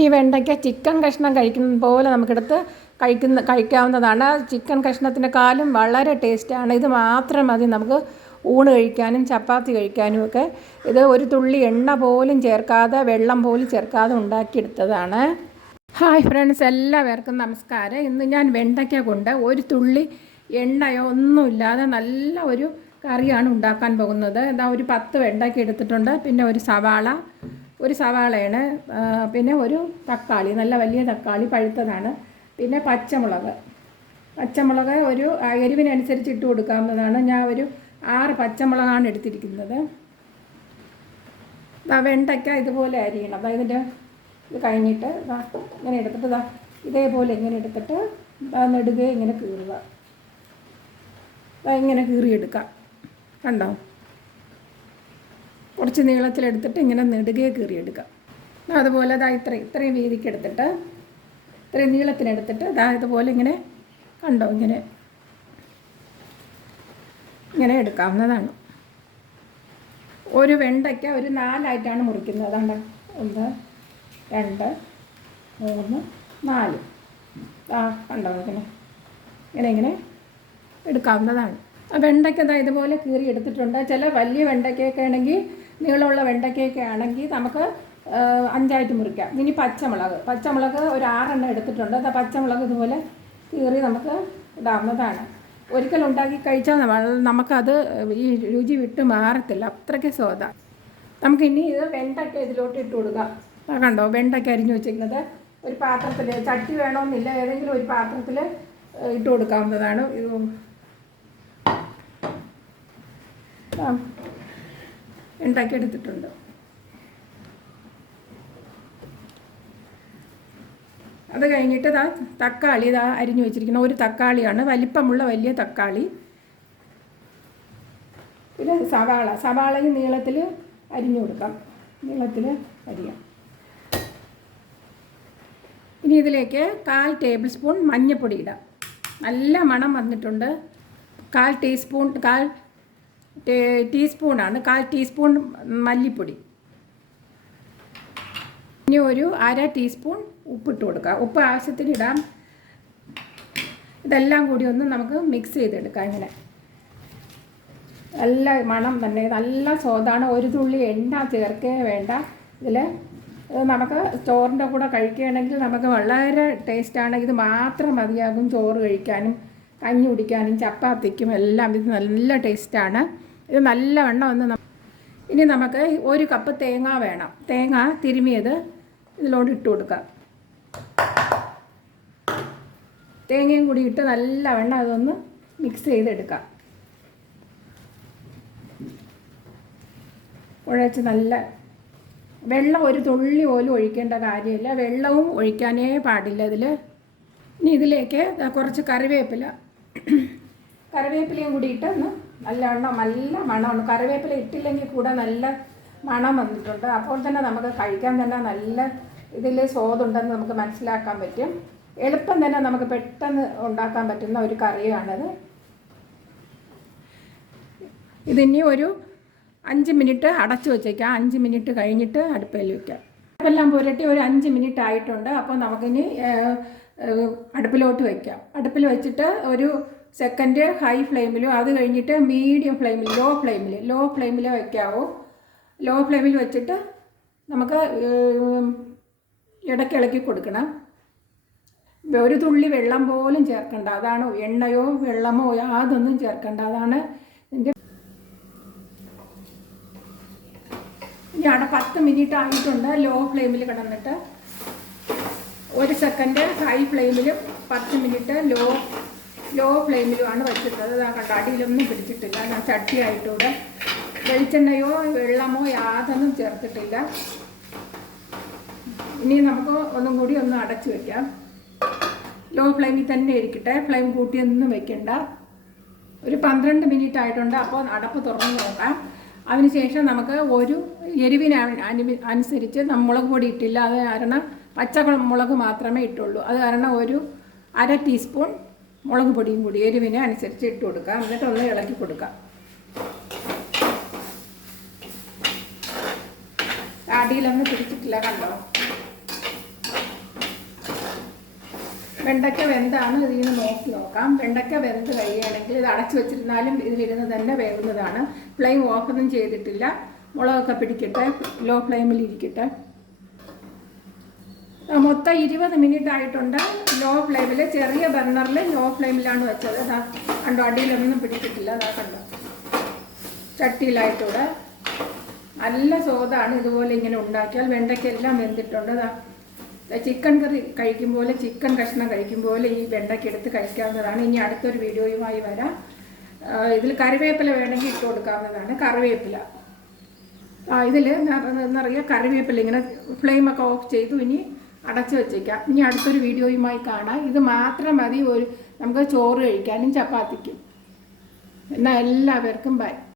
ഈ വെണ്ടയ്ക്ക ചിക്കൻ കഷ്ണം കഴിക്കുന്ന പോലെ നമുക്കെടുത്ത് കഴിക്കുന്ന കഴിക്കാവുന്നതാണ്. ചിക്കൻ കഷ്ണത്തിനെക്കാളും വളരെ ടേസ്റ്റാണ്. ഇത് മാത്രം മതി നമുക്ക് ഊണ് കഴിക്കാനും ചപ്പാത്തി കഴിക്കാനും ഒക്കെ. ഇത് ഒരു തുള്ളി എണ്ണ പോലും ചേർക്കാതെ വെള്ളം പോലും ചേർക്കാതെ ഉണ്ടാക്കിയെടുത്തതാണ്. ഹായ് ഫ്രണ്ട്സ് എല്ലാവർക്കും നമസ്കാരം. ഇന്ന് ഞാൻ വെണ്ടയ്ക്ക കൊണ്ട് ഒരു തുള്ളി എണ്ണയോ ഒന്നുമില്ലാതെ നല്ല ഒരു കറിയാണ് ഉണ്ടാക്കാൻ പോകുന്നത്. എന്താ ഒരു പത്ത് വെണ്ടയ്ക്ക എടുത്തിട്ടുണ്ട്. പിന്നെ ഒരു സവാള ഒരു സവാളയാണ് പിന്നെ ഒരു തക്കാളി നല്ല വലിയ തക്കാളി പഴുത്തതാണ്. പിന്നെ പച്ചമുളക്. പച്ചമുളക് ഒരു എരിവിനനുസരിച്ച് ഇട്ട് കൊടുക്കാവുന്നതാണ്. ഞാൻ ഒരു ആറ് പച്ചമുളകാണ് എടുത്തിരിക്കുന്നത്. ദാ വെണ്ടയ്ക്ക ഇതുപോലെ അരിയണം. അതായത് ഇതിന്റെ ഇത് കഴിഞ്ഞിട്ട് ദാ ഇങ്ങനെ എടുത്തിട്ട് ദാ ഇതേപോലെ ഇങ്ങനെ എടുത്തിട്ട് ഇതാ നെടുകെ ഇങ്ങനെ കീറുക. ഇങ്ങനെ കീറിയെടുക്കാം. കണ്ടോ? കുറച്ച് നീളത്തിലെടുത്തിട്ട് ഇങ്ങനെ നെടുകെ കീറിയെടുക്കാം. അതുപോലെ അതാ ഇത്ര ഇത്രയും വീതിക്ക് എടുത്തിട്ട് ഇത്രയും നീളത്തിനെടുത്തിട്ട് അതാ ഇതുപോലെ ഇങ്ങനെ കണ്ടോ ഇങ്ങനെ ഇങ്ങനെ എടുക്കാവുന്നതാണ്. ഒരു വെണ്ടയ്ക്ക ഒരു നാലായിട്ടാണ് മുറിക്കുന്നത്. അതാണ് ഒന്ന് രണ്ട് മൂന്ന് നാല്. ആ കണ്ടോ ഇങ്ങനെ ഇങ്ങനെ ഇങ്ങനെ എടുക്കാവുന്നതാണ്. ആ വെണ്ടയ്ക്ക ദാ ഇതുപോലെ കീറി എടുത്തിട്ടുണ്ട് ചില വലിയ വെണ്ടയ്ക്കൊക്കെ ആണെങ്കിൽ നീളമുള്ള വെണ്ടയ്ക്കൊക്കെ ആണെങ്കിൽ നമുക്ക് അഞ്ചായിട്ട് മുറിക്കാം. ഇനി പച്ചമുളക്. പച്ചമുളക് ഒരു ആറെണ്ണം എടുത്തിട്ടുണ്ട്. അത് പച്ചമുളക് ഇതുപോലെ കീറി നമുക്ക് ഇടാവുന്നതാണ്. ഒരിക്കൽ ഉണ്ടാക്കി കഴിച്ചാൽ നമുക്കത് ഈ രുചി വിട്ട് മാറത്തില്ല. അത്രയ്ക്ക് സ്വാദ. നമുക്കിനി ഇത് വെണ്ടയ്ക്ക ഇതിലോട്ട് ഇട്ട് കൊടുക്കാം. ആ കണ്ടോ വെണ്ടയ്ക്ക അരിഞ്ഞു വെച്ചിരിക്കുന്നത്. ഒരു പാത്രത്തിൽ ചട്ടി വേണമെന്നില്ല ഏതെങ്കിലും ഒരു പാത്രത്തിൽ ഇട്ട് കൊടുക്കാവുന്നതാണ്. ഇത് എടുത്തിട്ടുണ്ട് അത് കഴിഞ്ഞിട്ട് ഇതാ തക്കാളി ഇതാ അരിഞ്ഞു വെച്ചിരിക്കുന്ന. ഒരു തക്കാളിയാണ്. വലിപ്പമുള്ള വലിയ തക്കാളി. പിന്നെ സവാള. സവാളയും നീളത്തിൽ അരിഞ്ഞു കൊടുക്കാം. നീളത്തിൽ അരിയാം. ഇനി ഇതിലേക്ക് കാൽ ടേബിൾ സ്പൂൺ മഞ്ഞൾപ്പൊടി ഇടാം. നല്ല മണം വന്നിട്ടുണ്ട്. കാൽ ടീസ്പൂൺ കാൽ ടീസ്പൂണാണ്. കാൽ ടീസ്പൂൺ മല്ലിപ്പൊടി. ഇനി ഒരു അര ടീസ്പൂൺ ഉപ്പിട്ട് കൊടുക്കുക. ഉപ്പ് ആവശ്യത്തിന് ഇടാം. ഇതെല്ലാം കൂടി ഒന്ന് നമുക്ക് മിക്സ് ചെയ്തെടുക്കാം ഇങ്ങനെ. നല്ല മണം തന്നെ നല്ല സ്വാദാണ്. ഒരു തുള്ളി എണ്ണ ചേർക്കേ വേണ്ട. ഇതിൽ നമുക്ക് ചോറിന്റെ കൂടെ കഴിക്കുകയാണെങ്കിൽ നമുക്ക് വളരെ ടേസ്റ്റാണ് ഇത് മാത്രം മതിയാകും ചോറ് കഴിക്കാനും കഞ്ഞി കുടിക്കാനും ചപ്പാത്തിക്കും എല്ലാം ഇത് നല്ല ടേസ്റ്റാണ് ഇത് നല്ലവണ്ണം ഒന്ന് ഇനി നമുക്ക് ഒരു കപ്പ് തേങ്ങ വേണം. തേങ്ങ തിരുമിയത് ഇതിലോട്ട് ഇട്ട് കൊടുക്കാം. തേങ്ങയും കൂടി ഇട്ട് നല്ലവണ്ണം അതൊന്ന് മിക്സ് ചെയ്തെടുക്കാം. കുഴച്ച് നല്ല വെള്ളം ഒരു തുള്ളി പോലും ഒഴിക്കേണ്ട കാര്യമില്ല. വെള്ളവും ഒഴിക്കാനേ പാടില്ല ഇതിൽ ഇനി ഇതിലേക്ക് കുറച്ച് കറിവേപ്പില കറിവേപ്പിലയും കൂടി ഇട്ട് ഒന്ന് നല്ലവണ്ണം നല്ല മണമാണ്. കറിവേപ്പില ഇട്ടില്ലെങ്കിൽ കൂടെ നല്ല മണം വന്നിട്ടുണ്ട്. അപ്പോൾ തന്നെ നമുക്ക് കഴിക്കാൻ തന്നെ നല്ല ഇതിൽ സ്വാദുണ്ടെന്ന് നമുക്ക് മനസ്സിലാക്കാൻ പറ്റും. എളുപ്പം തന്നെ നമുക്ക് പെട്ടെന്ന് ഉണ്ടാക്കാൻ പറ്റുന്ന ഒരു കറിയാണിത്. ഇതിനി ഒരു അഞ്ച് മിനിറ്റ് അടച്ചു വെച്ചേക്കാം. അഞ്ച് മിനിറ്റ് കഴിഞ്ഞിട്ട് അടുപ്പേൽ വയ്ക്കാം അടുപ്പെല്ലാം പുരട്ടി ഒരു അഞ്ച് മിനിറ്റ് ആയിട്ടുണ്ട്. അപ്പോൾ നമുക്കിനി അടുപ്പിലോട്ട് വയ്ക്കാം അടുപ്പിൽ വെച്ചിട്ട് ഒരു സെക്കൻഡ് ഹൈ ഫ്ലെയിമിലും അത് കഴിഞ്ഞിട്ട് മീഡിയം ഫ്ലെയിമിൽ ലോ ഫ്ലെയിമിൽ ലോ ഫ്ലെയിമിൽ വയ്ക്കാവൂ ലോ ഫ്ലെയിമിൽ വെച്ചിട്ട് നമുക്ക് ഇടയ്ക്ക് ഇളക്കി കൊടുക്കണം. ഒരു തുള്ളി വെള്ളം പോലും ചേർക്കണ്ട. അതാണ് എണ്ണയോ വെള്ളമോ യാതൊന്നും ചേർക്കണ്ട. അതാണ് ഇതിന്റെ ഇനി അവിടെ പത്ത് മിനിറ്റ് ആയിട്ടുണ്ട് ലോ ഫ്ലെയിമിൽ കിടന്നിട്ട്. ഒരു സെക്കൻഡ് ഹൈ ഫ്ലെയിമിൽ പത്ത് മിനിറ്റ് ലോ ലോ ഫ്ലെയിമിലുമാണ് വെച്ചിട്ടത് അതാ കണ്ട അടിയിലൊന്നും പിടിച്ചിട്ടില്ല. ഞാൻ ചട്ടിയായിട്ടൂടെ വെളിച്ചെണ്ണയോ വെള്ളമോ യാതൊന്നും ചേർത്തിട്ടില്ല. ഇനി നമുക്ക് ഒന്നും കൂടി ഒന്ന് അടച്ചു വെക്കാം. ലോ ഫ്ലെയിമിൽ തന്നെ ഇരിക്കട്ടെ. ഫ്ലെയിം കൂട്ടിയൊന്നും വെക്കണ്ട. ഒരു പന്ത്രണ്ട് മിനിറ്റ് ആയിട്ടുണ്ട്. അപ്പോൾ അടപ്പ് തുറന്ന് നോക്കാം. അതിനുശേഷം നമുക്ക് ഒരു എരിവിന് അനു- അനുസരിച്ച് മുളക് പൊടി ഇട്ടില്ല. അത് കാരണം പച്ച മുളക് മാത്രമേ ഇട്ടുള്ളൂ. അത് കാരണം ഒരു അര ടീസ്പൂൺ മുളക് പൊടിയും കൂടി എരിവിന് അനുസരിച്ച് ഇട്ട് കൊടുക്കാം. എന്നിട്ട് ഒന്ന് ഇളക്കി കൊടുക്കാം. അടിയിലൊന്നും പിടിച്ചിട്ടില്ല കണ്ടോ? വെണ്ടയ്ക്ക വെന്താണ് ഇതിൽ നിന്ന് നോക്കി നോക്കാം. വെണ്ടയ്ക്ക വെന്ത് കഴിയുകയാണെങ്കിൽ ഇത് അടച്ചു വെച്ചിരുന്നാലും ഇതിലിരുന്ന് തന്നെ വേവുന്നതാണ്. ഫ്ലെയിം ഓഫൊന്നും ചെയ്തിട്ടില്ല. മുളകൊക്കെ പിടിക്കട്ടെ ലോ ഫ്ലെയിമിൽ ഇരിക്കട്ടെ മൊത്തം ഇരുപത് മിനിറ്റ് ആയിട്ടുണ്ട്. ലോ ഫ്ലെയിമിൽ ചെറിയ ബർണറിൽ ലോ ഫ്ലെയിമിലാണ് വെച്ചത്. ദാ കണ്ടോ അടിയിലൊന്നും പിടിച്ചിട്ടില്ല. അതാ കണ്ടോ. ചട്ടിയിലായിട്ടൂടെ. നല്ല സ്വാദാണ് ഇതുപോലെ ഇങ്ങനെ ഉണ്ടാക്കിയാൽ. വെണ്ടയ്ക്കെല്ലാം വെന്തിട്ടുണ്ട്. അതാ ചിക്കൻ കറി കഴിക്കും പോലെ ചിക്കൻ കഷ്ണം കഴിക്കും പോലെ ഈ വെണ്ടയ്ക്ക് എടുത്ത് കഴിക്കാവുന്നതാണ്. ഇനി അടുത്തൊരു വീഡിയോയുമായി വരാം. ഇതിൽ കറിവേപ്പില വേണമെങ്കിൽ ഇട്ട് കൊടുക്കാവുന്നതാണ്. കറിവേപ്പില. ആ ഇതിൽ എന്നറിയാം കറിവേപ്പില ഇങ്ങനെ ഫ്ലെയിമൊക്കെ ഓഫ് ചെയ്തു. ഇനി അടച്ചു വെച്ചേക്കാം. ഇനി അടുത്തൊരു വീഡിയോയുമായി കാണാം. ഇത് മാത്രം മതി. ഒരു നമുക്ക് ചോറ് കഴിക്കാനും ചപ്പാത്തിക്കും. എന്നാൽ എല്ലാവർക്കും ബൈ